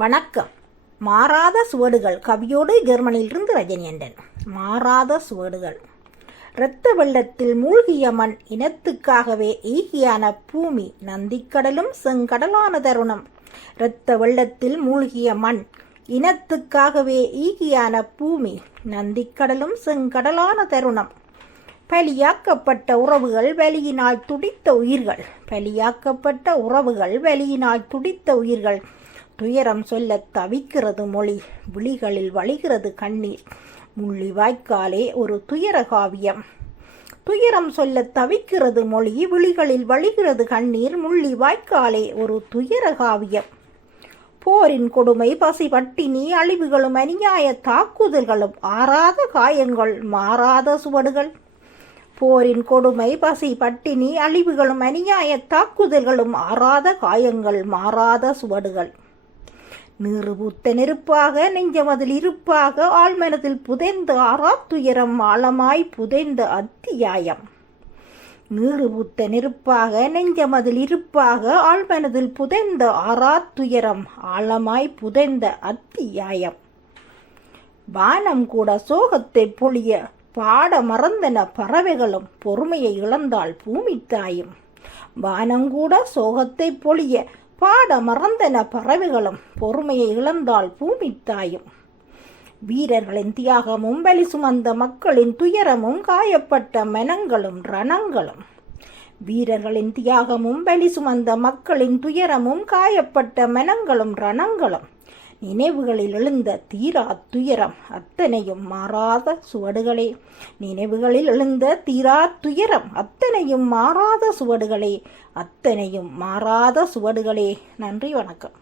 வணக்கம். மாறாத சுவடுகள். கவியோடு ஜெர்மனியிலிருந்து ரஜனியண்டன் மாறாத சுவடுகள். இரத்த வெள்ளத்தில் மூழ்கிய மண் இனத்துக்காகவே ஈகியான பூமி நந்திக்கடலும் செங்கடலான தருணம். இரத்த வெள்ளத்தில் மூழ்கிய மண் இனத்துக்காகவே ஈகியான பூமி நந்திக்கடலும் செங்கடலான தருணம். பலியாக்கப்பட்ட உறவுகள் வலியினால் துடித்த உயிர்கள். பலியாக்கப்பட்ட உறவுகள் வலியினால் துடித்த உயிர்கள். துயரம் சொல்ல தவிக்கிறது மொழி. விழிகளில் வழிகிறது கண்ணீர். முள்ளி வாய்க்காலே ஒரு துயர காவியம். துயரம் சொல்ல தவிக்கிறது மொழி. விழிகளில் வழிகிறது கண்ணீர். முள்ளி வாய்க்காலே ஒரு துயர காவியம். போரின் கொடுமை பசி பட்டினி அழிவுகளும் அநியாய தாக்குதல்களும் ஆறாத காயங்கள் மாறாத சுவடுகள். போரின் கொடுமை பசி பட்டினி அழிவுகளும் அநியாய தாக்குதல்களும் ஆறாத காயங்கள் மாறாத சுவடுகள். நீறு நெருப்பாக நெஞ்சமதில் இருப்பாக ஆழ்மனதில் புதைந்த ஆறாத்துயரம் ஆழமாய் புதைந்த அத்தியாயம். நீறுபூத்த நெருப்பாக நெஞ்சமதில் இருப்பாக ஆழ்மனதில் புதைந்த ஆறாத்துயரம் ஆழமாய் புதைந்த அத்தியாயம். வானம் கூட சோகத்தை பொழிய பாட மறந்தன பறவைகளும் பொறுமையை இழந்தால் பூமி தாயும் வானங்கூட சோகத்தை பொழிய பாட மறந்தன பறவைகளும் பொறுமையை இழந்தால் பூமி தாயும் வீரர்களின் தியாகமும் பலி சுமந்த மக்களின் துயரமும் காயப்பட்ட மனங்களும் ரணங்களும். வீரர்களின் தியாகமும் பலி சுமந்த மக்களின் துயரமும் காயப்பட்ட மனங்களும் ரணங்களும். நினைவுகளில் எழுந்த தீரா துயரம் அத்தனையும் மாறாத சுவடுகளே. நினைவுகளில் எழுந்த தீரா துயரம் அத்தனையும் மாறாத சுவடுகளே. அத்தனையும் மாறாத சுவடுகளே. நன்றி வணக்கம்.